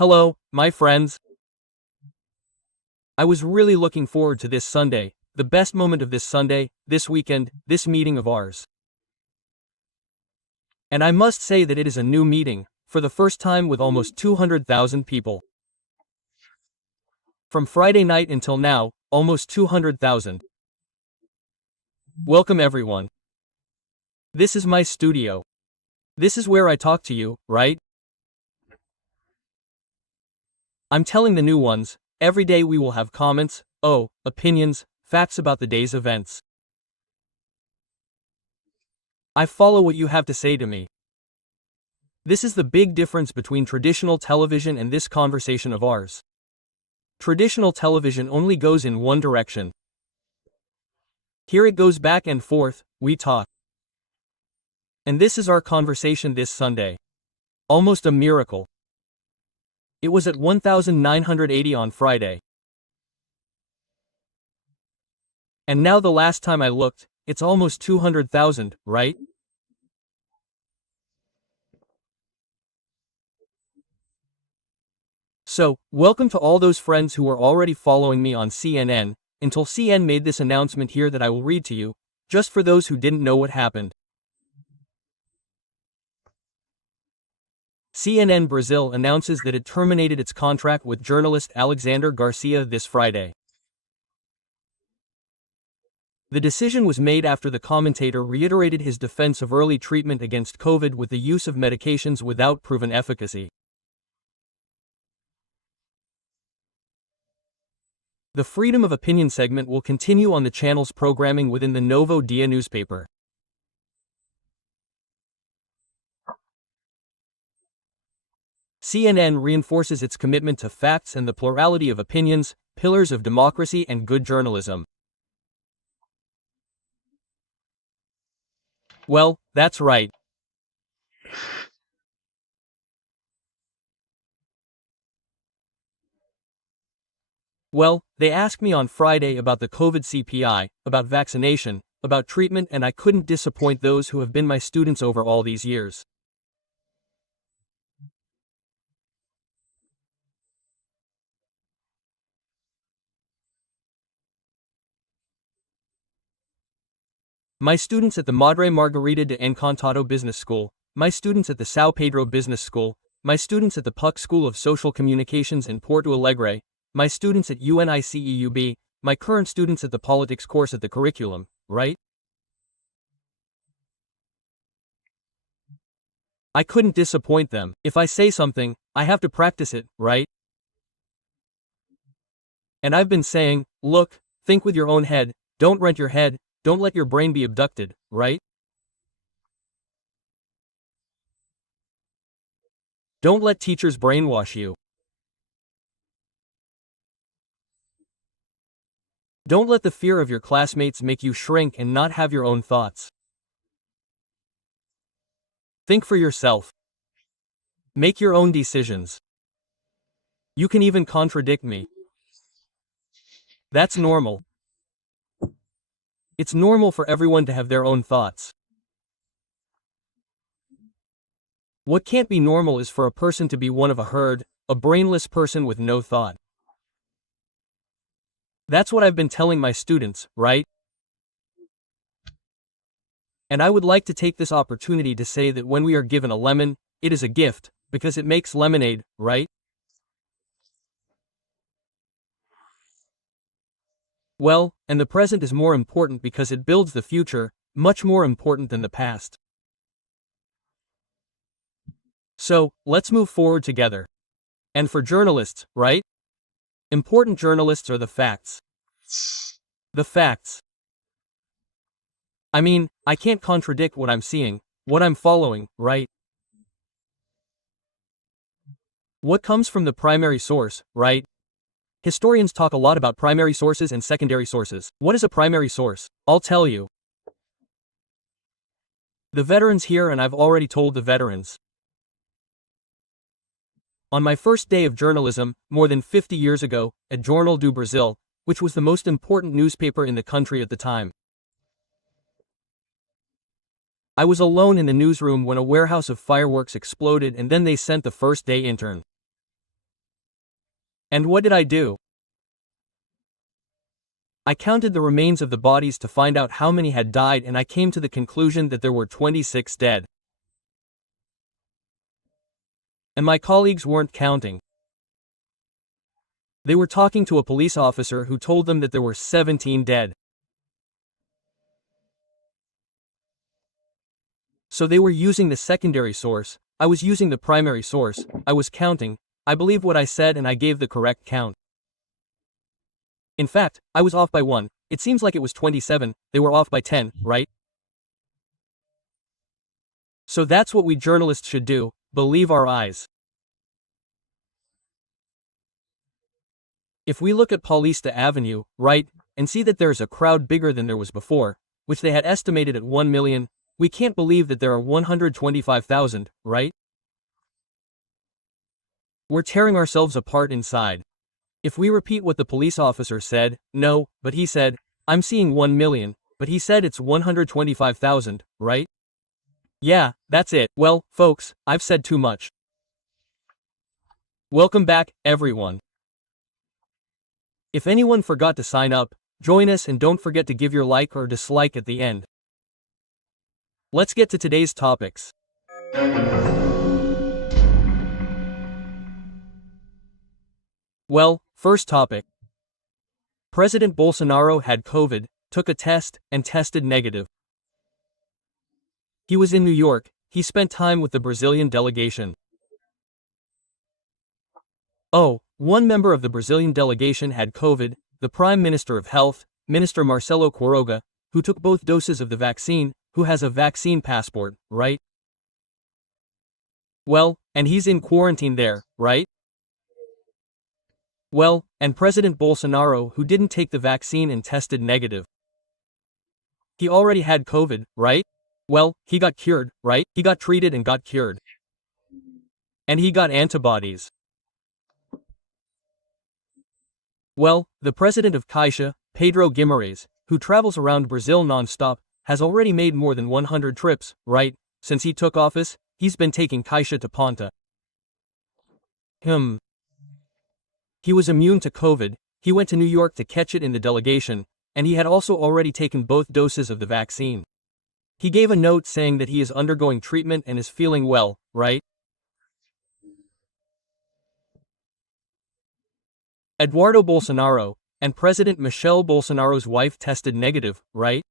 Hello, my friends. I was really looking forward to this Sunday, the best moment of this Sunday, this weekend, this meeting of ours. And I must say that it is a new meeting, for the first time with almost 200,000 people. From Friday night until now, almost 200,000. Welcome everyone. This is my studio. This is where I talk to you, right? I'm telling the new ones, every day we will have comments, opinions, facts about the day's events. I follow what you have to say to me. This is the big difference between traditional television and this conversation of ours. Traditional television only goes in one direction. Here it goes back and forth, we talk. And this is our conversation this Sunday. Almost a miracle. It was at 1980 on Friday. And now the last time I looked, it's almost 200,000, right? So, welcome to all those friends who are already following me on CNN, until CN made this announcement here that I will read to you, just for those who didn't know what happened. CNN Brazil announces that it terminated its contract with journalist Alexandre Garcia this Friday. The decision was made after the commentator reiterated his defense of early treatment against COVID with the use of medications without proven efficacy. The Freedom of Opinion segment will continue on the channel's programming within the Novo Dia newspaper. CNN reinforces its commitment to facts and the plurality of opinions, pillars of democracy and good journalism. Well, that's right. Well, they asked me on Friday about the COVID CPI, about vaccination, about treatment, and I couldn't disappoint those who have been my students over all these years. My students at the Madre Margarita de Encantado Business School, my students at the Sao Pedro Business School, my students at the Puck School of Social Communications in Porto Alegre, my students at UNICEUB, my current students at the politics course at the curriculum, right? I couldn't disappoint them. If I say something, I have to practice it, right? And I've been saying, look, think with your own head, don't rent your head, don't let your brain be abducted, right? Don't let teachers brainwash you. Don't let the fear of your classmates make you shrink and not have your own thoughts. Think for yourself. Make your own decisions. You can even contradict me. That's normal. It's normal for everyone to have their own thoughts. What can't be normal is for a person to be one of a herd, a brainless person with no thought. That's what I've been telling my students, right? And I would like to take this opportunity to say that when we are given a lemon, it is a gift, because it makes lemonade, right? Well, and the present is more important because it builds the future, much more important than the past. So, let's move forward together. And for journalists, right? Important journalists are the facts. The facts. I mean, I can't contradict what I'm seeing, what I'm following, right? What comes from the primary source, right? Historians talk a lot about primary sources and secondary sources. What is a primary source? I'll tell you. The veterans here, and I've already told the veterans. On my first day of journalism, more than 50 years ago, at Jornal do Brasil, which was the most important newspaper in the country at the time. I was alone in the newsroom when a warehouse of fireworks exploded and then they sent the first day intern. And what did I do? I counted the remains of the bodies to find out how many had died, and I came to the conclusion that there were 26 dead. And my colleagues weren't counting. They were talking to a police officer who told them that there were 17 dead. So they were using the secondary source, I was using the primary source, I was counting, I believed what I said and I gave the correct count. In fact, I was off by 1, it seems like it was 27, they were off by 10, right? So that's what we journalists should do, believe our eyes. If we look at Paulista Avenue, right, and see that there's a crowd bigger than there was before, which they had estimated at 1 million, we can't believe that there are 125,000, right? We're tearing ourselves apart inside. If we repeat what the police officer said, no, but he said, I'm seeing 1 million, but he said it's 125,000, right? Yeah, that's it. Well, folks, I've said too much. Welcome back, everyone. If anyone forgot to sign up, join us and don't forget to give your like or dislike at the end. Let's get to today's topics. Well, first topic. President Bolsonaro had COVID, took a test, and tested negative. He was in New York, he spent time with the Brazilian delegation. Oh, one member of the Brazilian delegation had COVID, the Prime Minister of Health, Minister Marcelo Quiroga, who took both doses of the vaccine, who has a vaccine passport, right? Well, and he's in quarantine there, right? Well, and President Bolsonaro, who didn't take the vaccine and tested negative. He already had COVID, right? Well, he got cured, right? He got treated and got cured. And he got antibodies. Well, the president of Caixa, Pedro Guimarães, who travels around Brazil non-stop, has already made more than 100 trips, right? Since he took office, he's been taking Caixa to Ponta. He was immune to COVID, he went to New York to catch it in the delegation, and he had also already taken both doses of the vaccine. He gave a note saying that he is undergoing treatment and is feeling well, right? Eduardo Bolsonaro, and President Michelle Bolsonaro's wife tested negative, right?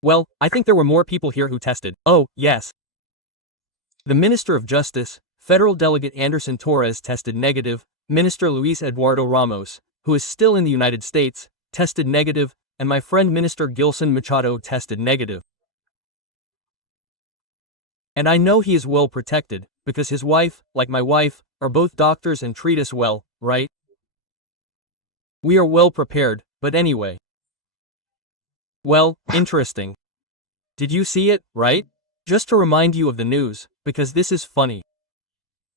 Well, I think there were more people here who tested. Oh, yes. The Minister of Justice, Federal Delegate Anderson Torres tested negative, Minister Luis Eduardo Ramos, who is still in the United States, tested negative, and my friend Minister Gilson Machado tested negative. And I know he is well protected, because his wife, like my wife, are both doctors and treat us well, right? We are well prepared, but anyway. Well, interesting. Did you see it, right? Just to remind you of the news, because this is funny.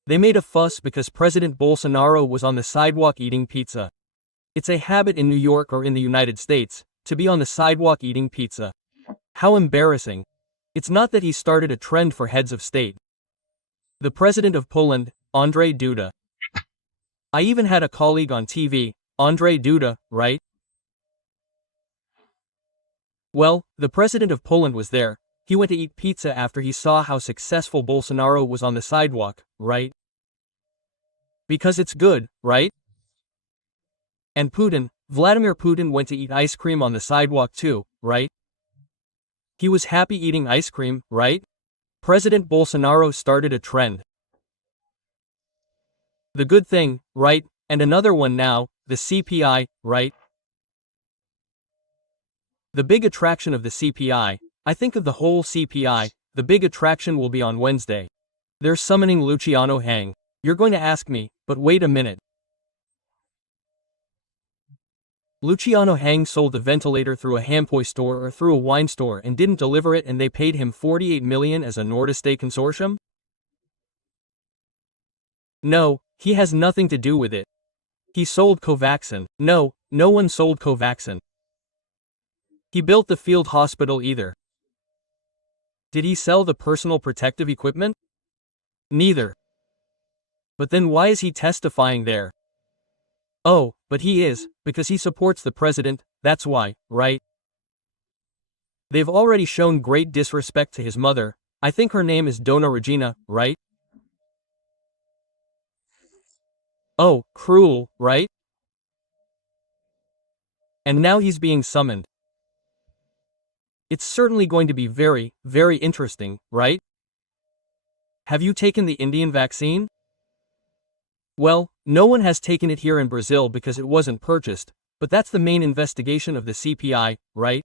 They made a fuss because President Bolsonaro was on the sidewalk eating pizza. It's a habit in New York or in the United States, to be on the sidewalk eating pizza. How embarrassing. It's not that he started a trend for heads of state. The president of Poland, Andrzej Duda. I even had a colleague on TV, Andrzej Duda, right? Well, the president of Poland was there. He went to eat pizza after he saw how successful Bolsonaro was on the sidewalk, right? Because it's good, right? And Putin, Vladimir Putin went to eat ice cream on the sidewalk too, right? He was happy eating ice cream, right? President Bolsonaro started a trend. The good thing, right? And another one now, the CPI, right? The big attraction of the CPI, I think of the whole CPI, the big attraction will be on Wednesday. They're summoning Luciano Hang. You're going to ask me, but wait a minute. Luciano Hang sold the ventilator through a Hampoy store or through a wine store and didn't deliver it, and they paid him 48 million as a Nordeste consortium? No, he has nothing to do with it. He sold Covaxin. No, no one sold Covaxin. He built the field hospital either. Did he sell the personal protective equipment? Neither. But then why is he testifying there? Oh, but he is, because he supports the president, that's why, right? They've already shown great disrespect to his mother. I think her name is Donna Regina, right? Oh, cruel, right? And now he's being summoned. It's certainly going to be very, very interesting, right? Have you taken the Indian vaccine? Well, no one has taken it here in Brazil because it wasn't purchased, but that's the main investigation of the CPI, right?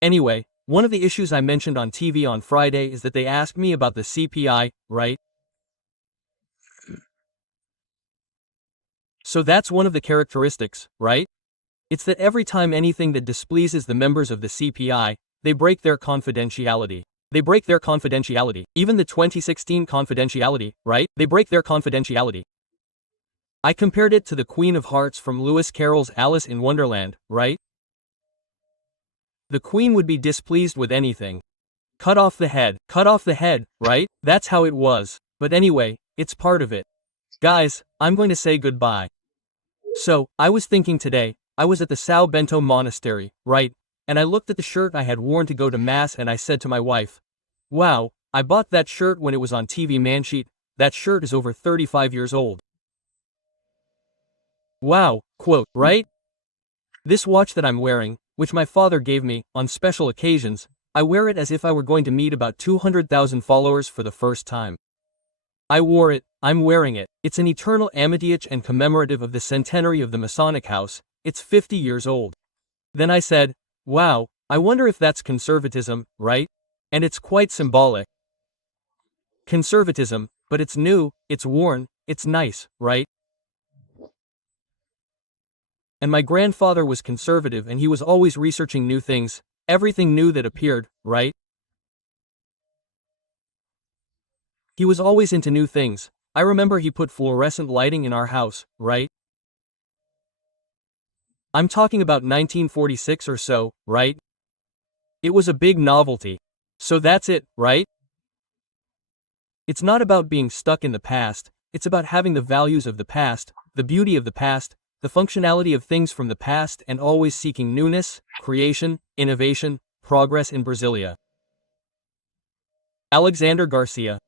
Anyway, one of the issues I mentioned on TV on Friday is that they asked me about the CPI, right? So that's one of the characteristics, right? It's that every time anything that displeases the members of the CPI, they break their confidentiality. They break their confidentiality. Even the 2016 confidentiality, right? They break their confidentiality. I compared it to the Queen of Hearts from Lewis Carroll's Alice in Wonderland, right? The Queen would be displeased with anything. Cut off the head, right? That's how it was. But anyway, it's part of it. Guys, I'm going to say goodbye. So, I was thinking today, I was at the São Bento Monastery, right? And I looked at the shirt I had worn to go to Mass and I said to my wife, wow, I bought that shirt when it was on TV Mansheet, that shirt is over 35 years old. Wow, quote, right? This watch that I'm wearing, which my father gave me, on special occasions, I wear it as if I were going to meet about 200,000 followers for the first time. I wore it, I'm wearing it, it's an eternal amitiage and commemorative of the centenary of the Masonic House, it's 50 years old. Then I said, wow, I wonder if that's conservatism, right? And it's quite symbolic. Conservatism, but it's new, it's worn, it's nice, right? And my grandfather was conservative and he was always researching new things, everything new that appeared, right? He was always into new things. I remember he put fluorescent lighting in our house, right? I'm talking about 1946 or so, right? It was a big novelty. So that's it, right? It's not about being stuck in the past, it's about having the values of the past, the beauty of the past, the functionality of things from the past and always seeking newness, creation, innovation, progress in Brasilia. Alexandre Garcia.